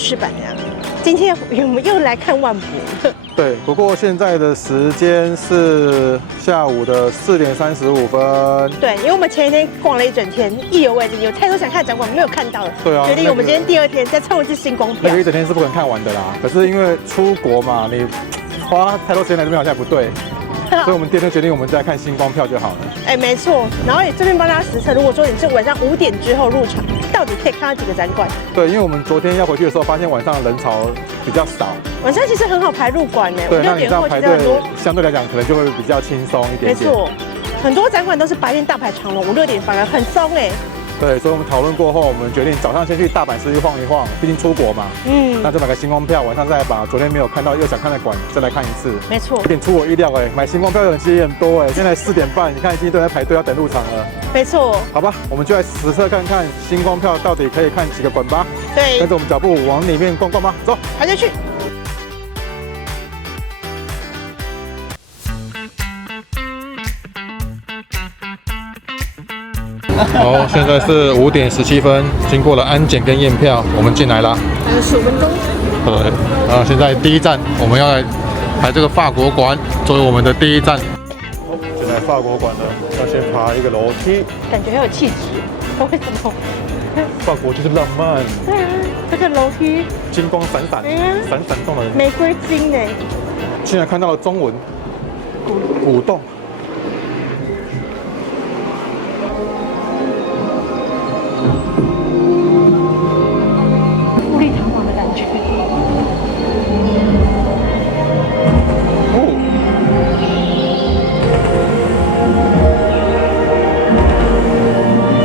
饰板这样。今天我们又来看万博了。对，不过现在的时间是下午的4点35分。对，因为我们前一天逛了一整天，意犹未尽，有太多想看的展馆没有看到了。对啊，决定我们今天第2天再冲一次星光票。那个一整天是不可能看完的啦。可是因为出国嘛，你花太多时间来这边好像不对，所以我们第2天决定我们再看星光票就好了。哎，没错。然后也顺便帮大家实测，如果说你是晚上5点之后入场，到底可以看到几个展馆？对，因为我们昨天要回去的时候，发现晚上人潮比较少。晚上其实很好排入馆呢。对，那你这样排队很多，相对来讲可能就会比较轻松一点点。没错，很多展馆都是白天大排长龙，5、6点反而很松哎。对，所以我们讨论过后，我们决定早上先去大阪市去晃一晃，毕竟出国嘛。那就买个星光票，晚上再把昨天没有看到又想看的馆再来看一次。没错，有点出我意料哎，买星光票的人其实也很多哎，现在4点半，你看已经都在排队要等入场了。没错，好吧，我们就来实测看看星光票到底可以看几个馆吧。对，跟着我们脚步往里面逛逛吧，走，排队去。好，现在是5点17分，经过了安检跟验票，我们进来啦。还有15分钟。对，现在第一站我们要来排这个法国馆，作为我们的第一站。现在法国馆呢，要先爬一个楼梯，感觉很有气质，为什么？法国就是浪漫。对啊，这个楼梯金光闪闪，闪闪动人，玫瑰金呢。竟然看到了中文古洞。富丽堂皇的感觉。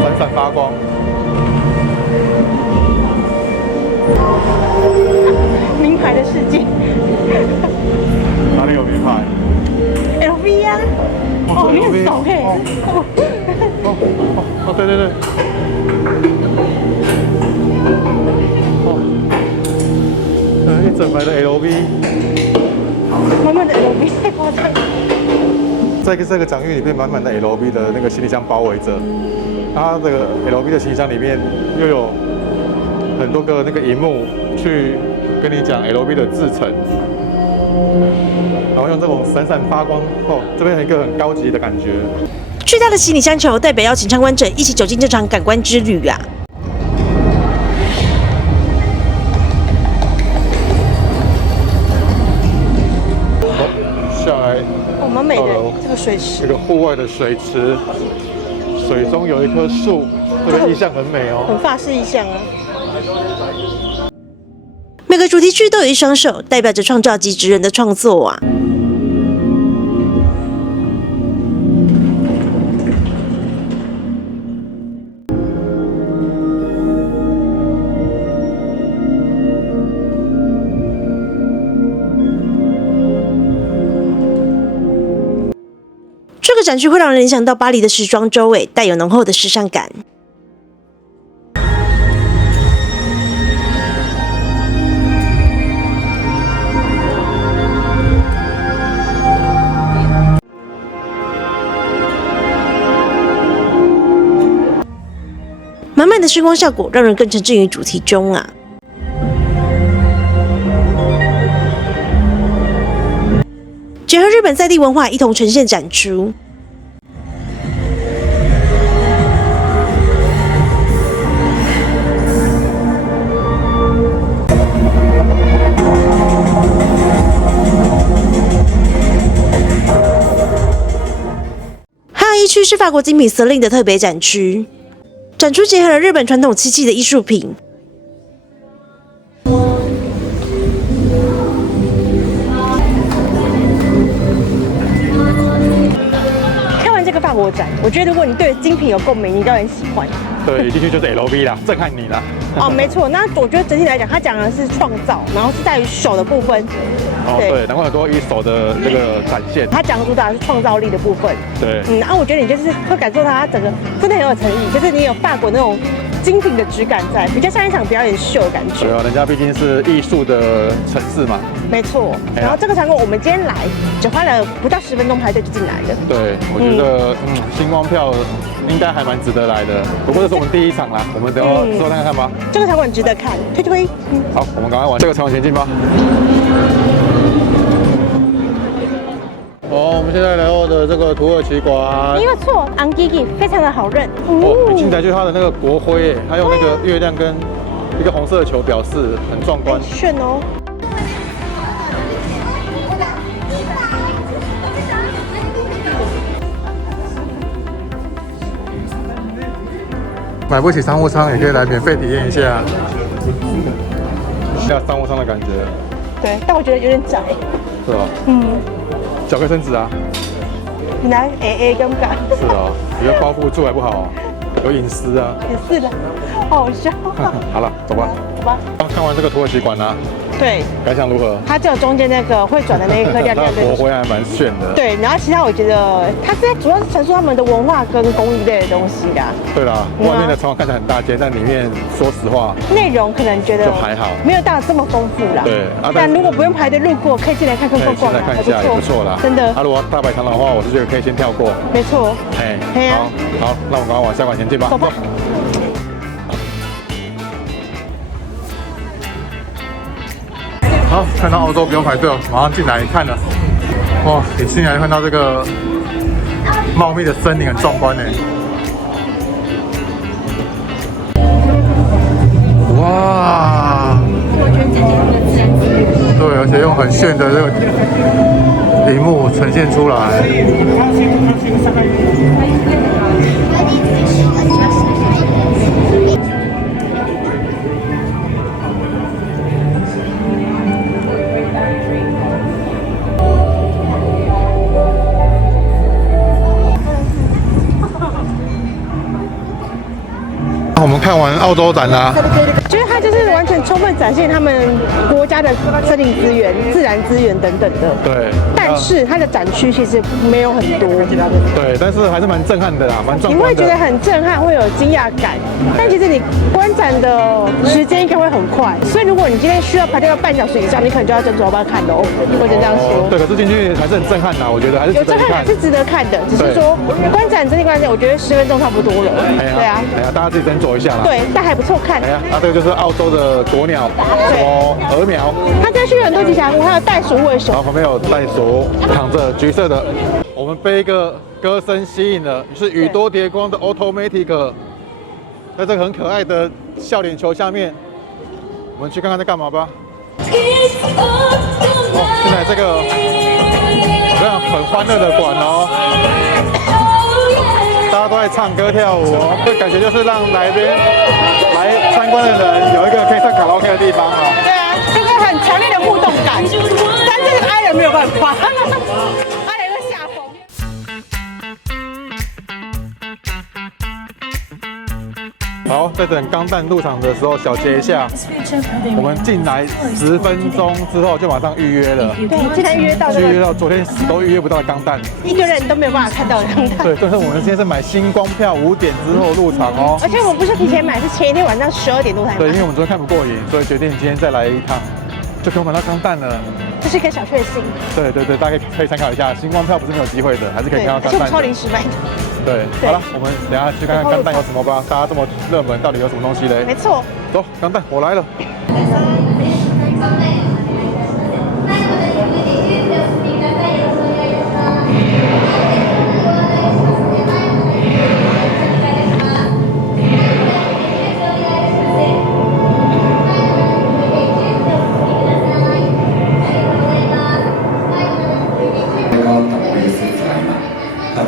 闪闪发光。名牌的世界。哪里有名牌 ？LV 呀。哦，你很熟嘿。哦，对对对。一整排的 LV， 满满的 LV 太夸张。在这个场域里面，满满的 LV 的那个行李箱包围着，它这个 LV 的行李箱里面又有很多个那个荧幕去跟你讲 LV 的制成，然后用这种闪闪发光，这边有一个很高级的感觉。巨大的行李箱球代表邀请参观者一起走进这场感官之旅啊！下来，蛮美的这个水池，这个户外的水池，水中有一棵树，这个意象很美哦，很法式意象啊。每个主题区都有一双手，代表着创造及职人的创作啊。这个展区会让人联想到巴黎的时装周，带有浓厚的时尚感。满满的声光效果，让人更沉浸于主题中啊！结合日本在地文化一同呈现展出。还有一区是法国精品 Celine 的特别展区，展出结合了日本传统漆器的艺术品。法国展，我觉得如果你对精品有共鸣，你应该很喜欢。对，一进去就是 LV 啦，震撼你啦。哦，没错。那我觉得整体来讲，它讲的是创造，然后是在于手的部分。对，难怪很多以手的这个展现。它讲的主打是创造力的部分。对。我觉得你就是会感受到它整个真的很有诚意，就是你有法国那种精品的质感在，比较像一场表演秀的感觉。对啊，人家毕竟是艺术的城市嘛。没错。然后这个场馆我们今天来只花了不到10分钟排队就进来了。对，我觉得星光票应该还蛮值得来的。不过这是我们第一场啦，我们等会之后看看吧。这个场馆值得看，推推。好，我们赶快往这个城往前进吧。哦，我们现在来到的这个土耳其馆，没有错，昂吉吉非常的好认。哦，进来就是它的那个国徽耶，还有那个月亮跟一个红色的球表示，很壮观。炫哦。买不起商务舱也可以来免费体验一下，下商务舱的感觉。对，但我觉得有点窄。是啊。脚可以伸直啊。你拿 AA 敢不敢？是啊，你要包覆住还不好，有隐私啊。也是的，好好笑。好了，走吧。走吧。刚看完这个土耳其馆啦，对，感想如何？它只有中间那个会转的那一颗亮亮的。国徽还蛮炫的。对，然后其他我觉得它是主要是陈述他们的文化跟工艺类的东西啦。对啦，外面的城堡看起来很大间，但里面说实话，内容可能觉得就还好，没有到这么丰富啦。对，但如果不用排队路过，可以进来看看逛逛，来看一下也不错啦。真的。如果大排长龙的话，我是觉得可以先跳过。没错。好，那我们赶快往下馆前进吧。走吧。好，看到澳洲不用排队，马上进来看了。哇，一进来看到这个茂密的森林，很壮观呢。哇！对，而且用很炫的这个荧幕呈现出来。我们看完澳洲展啦，觉得它就是完全充分展现他们国家的森林资源、自然资源等等的。对，但是它的展区其实没有很多。对，但是还是蛮震撼的啦，蛮壮观的。你会觉得很震撼，会有惊讶感，但其实你观展的时间应该会很快。所以如果你今天需要排队要半小时以上，你可能就要斟酌要不要看喽。我就这样说。对，可是进去还是很震撼呐，我觉得还是有震撼，还是值得看的。只是说观展整体观展，我觉得10分钟差不多了。对啊，大家自己斟酌一下啦。对，但还不错看。这个就是澳洲的国鸟，什么鹅苗。它这区有很多吉祥物，还有袋鼠、尾熊。然后旁边有袋鼠，躺着橘色的。我们被一个歌声吸引了，是宇多田光的 Automatic， 在这个很可爱的笑脸球下面，我们去看看在干嘛吧。进来这个这样很欢乐的馆哦。大家都在唱歌跳舞哦，这感觉就是让来参观的人有一个可以唱卡拉 OK 的地方哦。对啊，这个很强烈的互动感，但这个爱人没有办法，爱人会吓疯。好，在等钢弹入场的时候，小结一下，我们进来10分钟之后就马上预约了。对，竟然预约到，昨天死都预约不到的钢弹，一个人都没有办法看到的钢弹。对，但是我们今天是买星光票，5点之后入场哦。而且我们不是提前买，是前一天晚上12点多才买。对，因为我们昨天看不过瘾，所以决定今天再来一趟，就可以买到钢弹了。这是一个小确幸。对，大家可以参考一下，星光票不是没有机会的，还是可以看到钢弹。而且我们超临时买的。对，好了，我们等一下去看看钢弹有什么吧。大家这么热门，到底有什么东西嘞？没错。走，钢弹，我来了。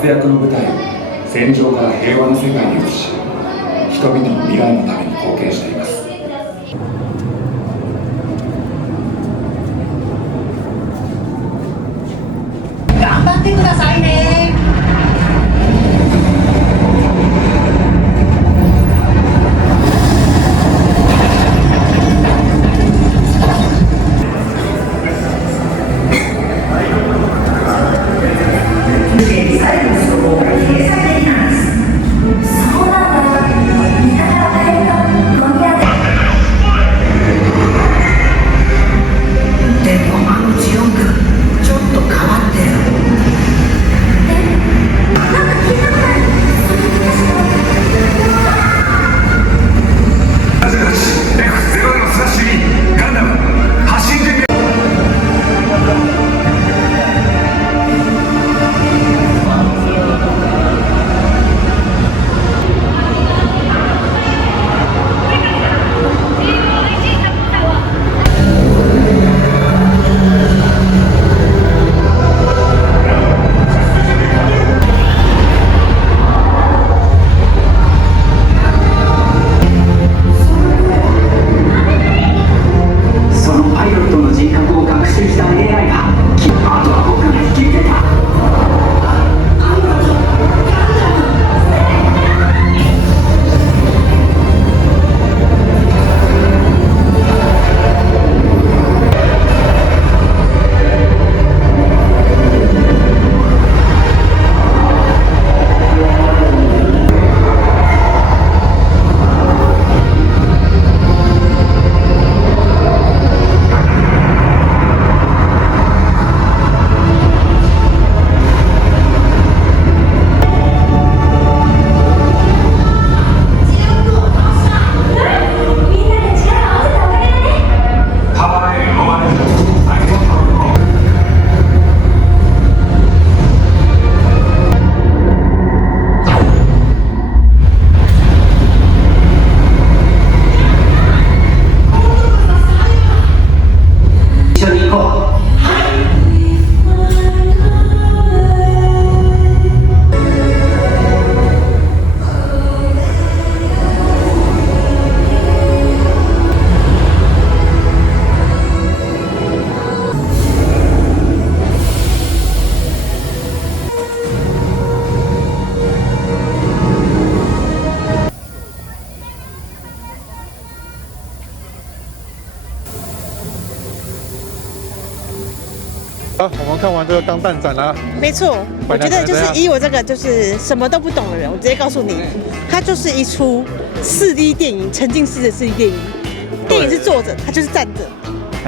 活躍の舞台を戦場から平和な世界に移し、人々の未来のために貢献しています。頑張ってくださいね。イロットの人格を学習した AI があとは僕が引き受けた。好，我们看完这个钢弹展啦。没错，我觉得就是以我这个就是什么都不懂的人，我直接告诉你，它就是一出4D 电影，沉浸式的4D 电影。电影是坐着，它就是站着，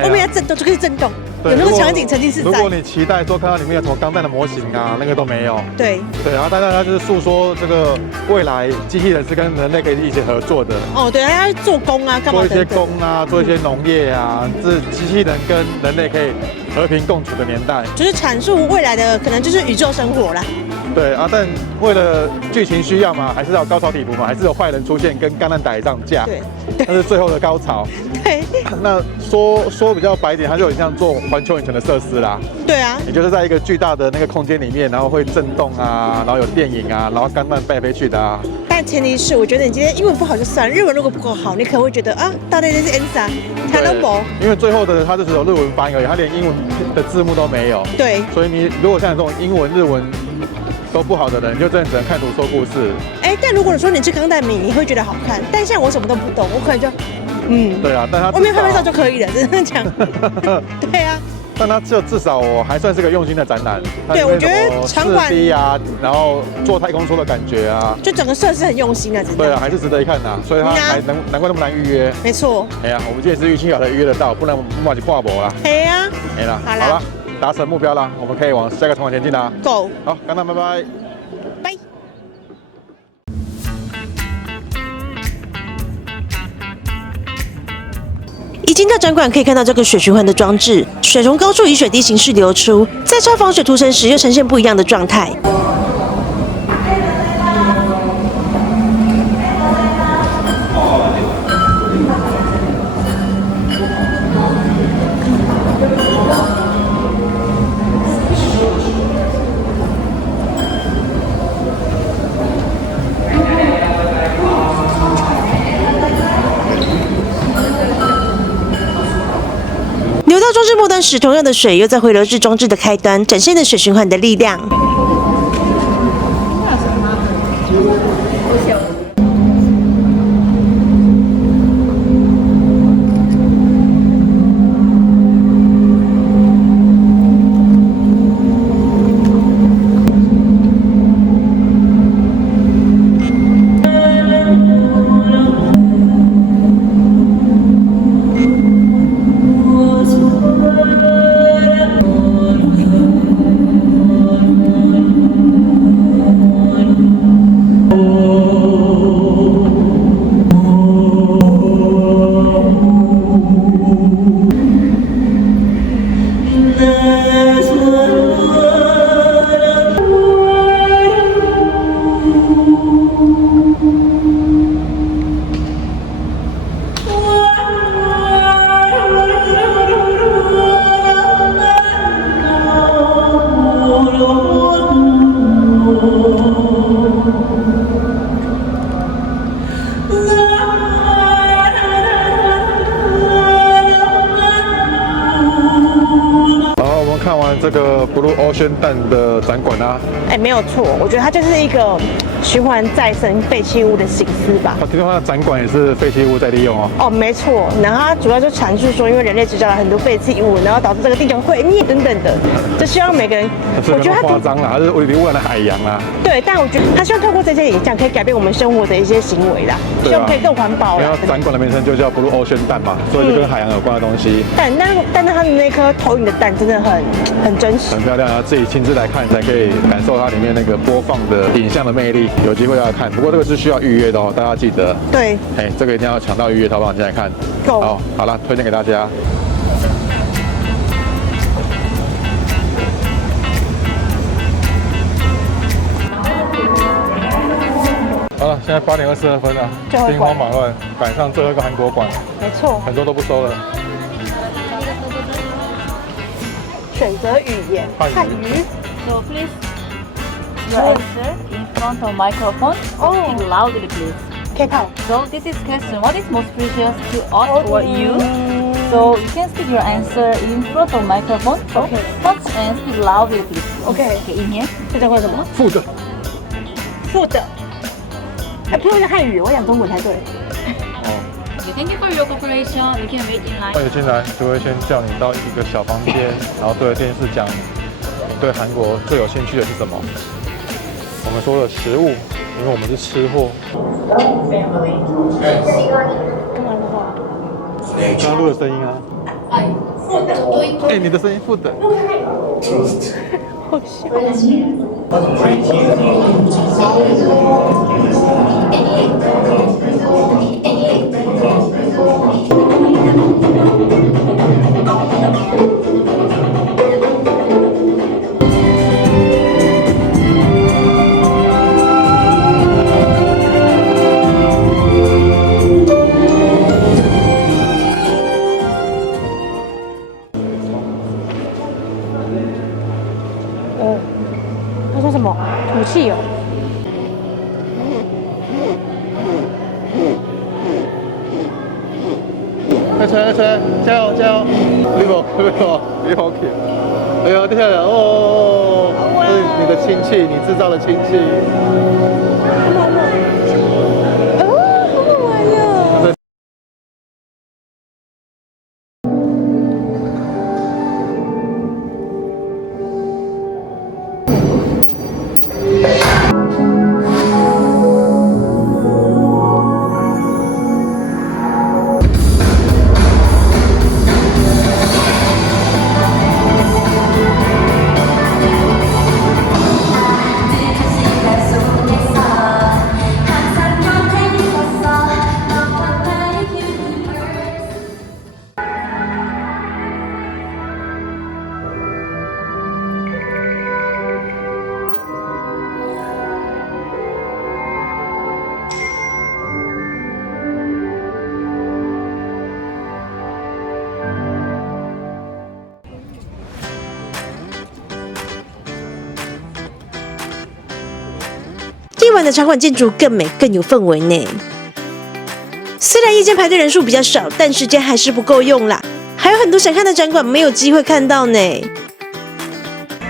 外面要震动就可以震动，有那个场景沉浸式在。如果你期待说看到里面有什么钢弹的模型啊，那个都没有。对对，然后它就是诉说这个未来机器人是跟人类可以一起合作的。哦，对，它要做工啊，干嘛做一些工啊，做一些农业啊，这机器人跟人类可以和平共处的年代，就是阐述未来的可能就是宇宙生活啦。对啊，但为了剧情需要嘛，还是要有高潮起伏嘛，还是有坏人出现跟钢弹打一仗架，对，那是最后的高潮。对，那说比较白一点，它就很像做环球影城的设施啦。对啊，也就是在一个巨大的那个空间里面，然后会震动啊，然后有电影啊，然后钢弹飞来飞去的啊。但前提是，我觉得你今天英文不好就算，日文如果不够好，你可能会觉得啊，大概就是 Ensa， 他都没。因为最后的它就只有日文翻译而已，它连英文的字幕都没有。对，所以你如果像这种英文、日文都不好的人，你就真的只能看图说故事。哎，但如果你说你是钢弹迷，你会觉得好看。但像我什么都不懂，我可能就对啊，但它外面拍拍照就可以了，真的讲。对啊。但它至少我还算是个用心的展览。对，我觉得场馆4D啊，然后坐太空梭的感觉啊，就整个设施很用心啊，真的。对啊，还是值得一看的。所以它还难怪那么难预约。没错。哎呀，我们今天是运气好才预约得到，不然我们就跨博了。哎呀。没了，好了，达成目标了，我们可以往下一个场馆前进啦。Go。好，钢弹，拜拜。拜。一进到展馆，可以看到这个水循环的装置，水从高处以水滴形式流出，在超防水涂层时又呈现不一样的状态。流到装置末端时，同样的水又再回流至装置的开端，展现了水循环的力量。看完这个 Blue Ocean 蛋的展馆啊，哎，没有错，我觉得它就是一个循环再生废弃物的形式吧。听说它的展馆也是废弃物在利用哦。哦，没错，然后它主要就阐述说，因为人类制造了很多废弃物，然后导致这个地球毁灭等等的，就希望每个人，我觉得夸张啦，还是为了海洋啦。对，但我觉得他希望透过这些影像，可以改变我们生活的一些行为啦，希望可以更环保啦。因为展馆的名称就叫 Blue Ocean 蛋嘛，所以就跟海洋有关的东西。但它的那颗投影的蛋真的很真实，很漂亮啊！自己亲自来看才可以感受它里面那个播放的影像的魅力。有机会要来看，不过这个是需要预约的哦，大家记得。对，哎，这个一定要抢到预约，淘宝进来看。好了，推荐给大家。好了，现在8点22分了，兵荒马乱，赶上最后一个韩国馆，没错，很多都不收了。选择语言汉语。So please, your answer in front of microphone. Speak loudly, please. K-pop. So this is question. What is most precious to us or you? So you can speak your answer in front of microphone. Okay. Touch and speak loudly, please. Okay. Okay, in here. 这叫什么？负的。负的。哎，不用是汉语，我讲中文才对。Okay, thank you for your cooperation. You can wait in line. 而且进来就会先叫你到一个小房间，然后对着电视讲你对韩国最有兴趣的是什么。我们说了食物，因为我们是吃货。干嘛的话？刚刚录的声音啊。哎，你的声音负的。好笑。哦，他说什么？吐气哦。开车，加油加油！你好 Q！ 哎呀，掉下来哦！这是你的氢气，你制造的氢气。好好玩呀！夜晚的场馆建筑更美更有氛围呢。虽然夜间排队人数比较少，但时间还是不够用啦，还有很多想看的展馆没有机会看到呢。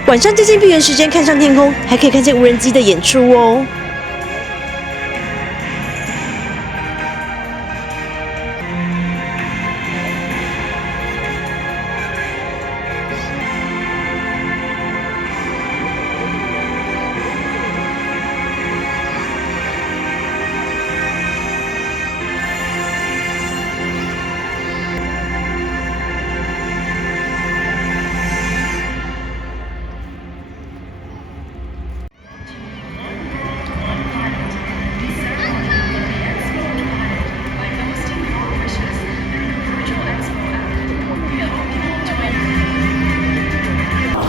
晚上接近闭园时间，看上天空，还可以看见无人机的演出哦。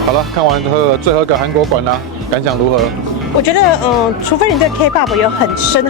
好了，看完最后一个韩国馆啦，感想如何？我觉得，除非你对 K-pop 有很深的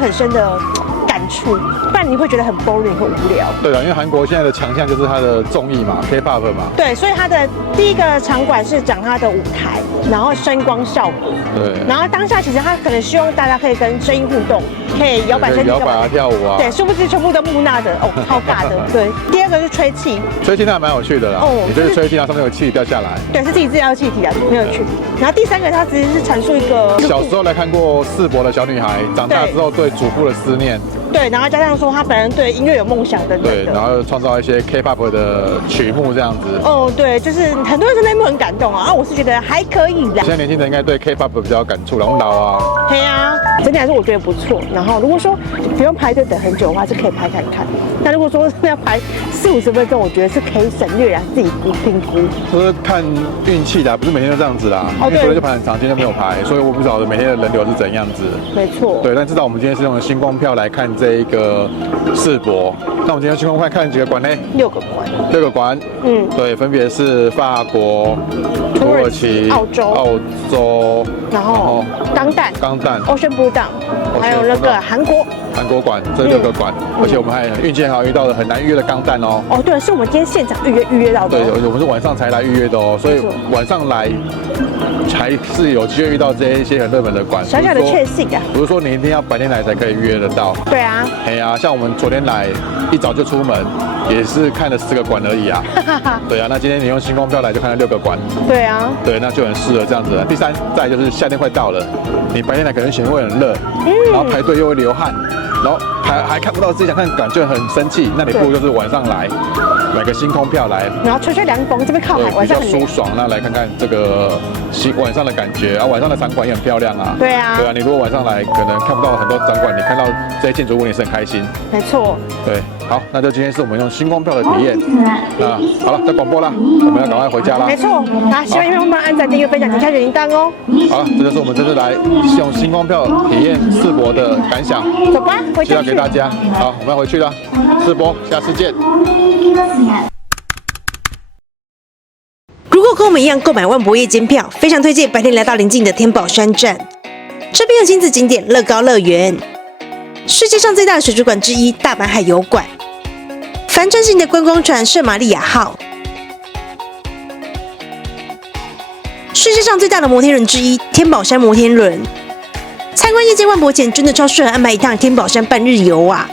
感触，不然你会觉得很 boring 很无聊。对啊，因为韩国现在的强项就是它的综艺嘛 ，K-pop 嘛。对，所以它的第一个场馆是讲它的舞台，然后声光效果。对。然后当下其实他可能希望大家可以跟声音互动，可以摇摆身体、摇摆啊、跳舞啊。对，殊不知全部都木讷的哦，超尬的。对。第二个是吹气，吹气那还蛮有趣的啦。哦。你就是吹气，然后上面有气掉下来。对，是自己制造气体啊，很有趣。然后第三个，它其实是阐述一个小时候来看过世博的小女孩，长大之后对祖父的思念。对，然后加上说他本人对音乐有梦想等等的。对，然后创造一些 K-pop 的曲目这样子。哦，对，就是很多人在那一幕很感动啊，我是觉得还可以的。现在年轻人应该对 K-pop 比较有感触，然后老啊。对啊，整体来说我觉得不错。然后如果说不用排队等很久的话，是可以排看看。那如果说要排40-50分钟，我觉得是可以省略啊，自己评估。就是看运气的，不是每天都这样子啦。因为昨天就排很长，今天就没有排，所以我不晓得每天的人流是怎样子。没错。对，但至少我们今天是用星光票来看这一个世博。那我们今天星光票看几个馆呢？6个馆。6个馆。嗯。对，分别是法国、土耳其、澳洲，然后钢弹、Ocean Blue， 还有那个韩国馆，这6个馆，而且我们还运气很好，遇到了很难预约的钢弹哦。哦，对，是我们今天现场预约到的。对，我们是晚上才来预约的哦，所以晚上来还是有机会遇到这一些很热门的馆。小小的确幸啊！不是说你一定要白天来才可以预约得到。对啊。哎呀，像我们昨天来一早就出门，也是看了10个馆而已啊。对啊，那今天你用星光票来就看了6个馆。对啊。对，那就很适合这样子了。第三，再就是夏天快到了，你白天来可能显得会很热，然后排队又会流汗。然后还看不到自己想看感觉很生气，那你不如就是晚上来买个星空票来，然后吹吹凉风，这边靠海，晚上比较舒爽。那来看看这个晚上的感觉，然后晚上的场馆也很漂亮啊。对啊，对啊，你如果晚上来，可能看不到很多场馆，你看到这些建筑物，你是很开心。没错。对，好，那就今天是我们用星光票的体验。那好了，在广播啦，我们要赶快回家啦。没错，那希望朋友们按赞、订阅、分享、点开小铃铛哦。好了，这就是我们这次来用星光票体验世博的感想。走吧。介绍给大家，好，我们要回去了，世博，下次见。如果跟我们一样购买万博夜间票，非常推荐白天来到邻近的天宝山站，这边有亲子景点乐高乐园，世界上最大的水族馆之一大阪海游馆，帆船型的观光船圣玛利亚号，世界上最大的摩天轮之一天宝山摩天轮。参观夜间万博前，真的超适合安排一趟天宝山半日游啊！